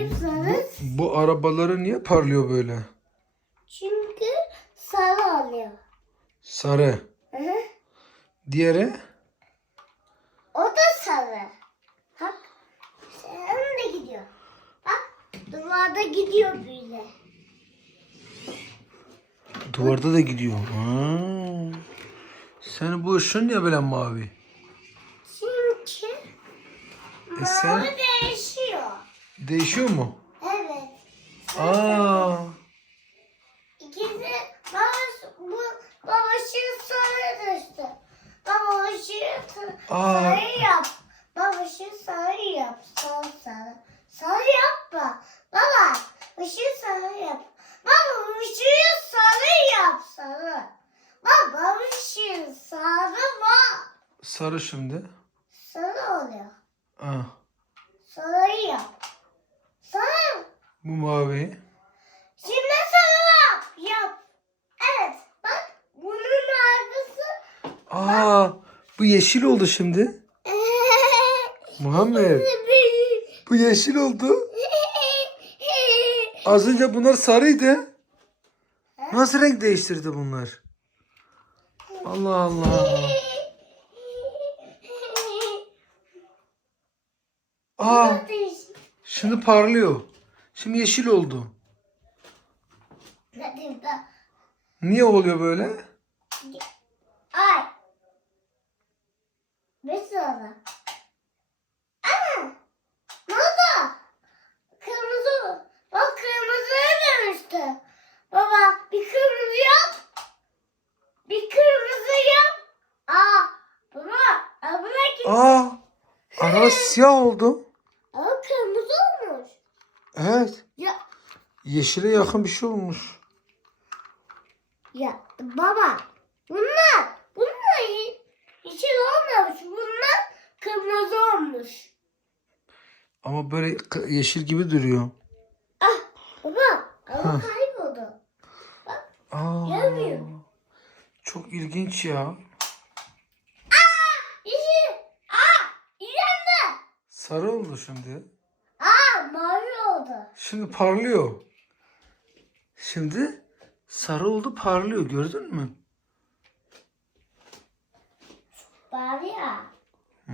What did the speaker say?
Sarı? Bu arabaları niye parlıyor böyle? Çünkü sarı oluyor. Sarı. Hı hı. Diğeri? O da sarı. Bak. Sen de gidiyor. Bak. Duvarda gidiyor böyle. Duvarda da gidiyor. Ha. Senin bu ışığın niye böyle mavi? Çünkü E sen mavi değişiyor. Değişiyor mu? Evet. Aa. İkisi babası bu babası sarı düştü. Babası sarı yap. Babası sarı yap. Sarı sarı. Sarı yapma. Baba. Başı sarı yap. Baba başı sarı yap. Sarı. Baba başı sarı var. Sarı şimdi. Sarı oluyor. Aa. Sarı yap. Bu mavi. Şimdi sarı yap. Yap. Evet. Bak. Bunun arkası. Aa. Bu yeşil oldu şimdi. Muhammed. Bu yeşil oldu. Az önce bunlar sarıydı. Nasıl renk değiştirdi bunlar? Allah Allah. Aa. Şimdi parlıyor. Şimdi yeşil oldu. Niye oluyor böyle? Ay. Bir sonra. Ana. Ne oldu? Kırmızı. Bak kırmızıya dönüştü. Baba bir kırmızı yap. Bir kırmızı yap. Aa. Baba. Abla. Aa. Araba siyah oldu. Evet. Ya. Yeşile yakın bir şey olmuş. Ya baba. Bunlar. Bunlar ye- yeşil olmamış. Bunlar kırmızı olmuş. Ama böyle k- yeşil gibi duruyor. Baba. Ama Ha. kayboldu. Aa. Gelmiyor. Çok ilginç ya. Yeşil. Aa. İremde. Sarı oldu şimdi. Oldu. Şimdi parlıyor. Şimdi sarı oldu parlıyor gördün mü? Mavi ya. Hı.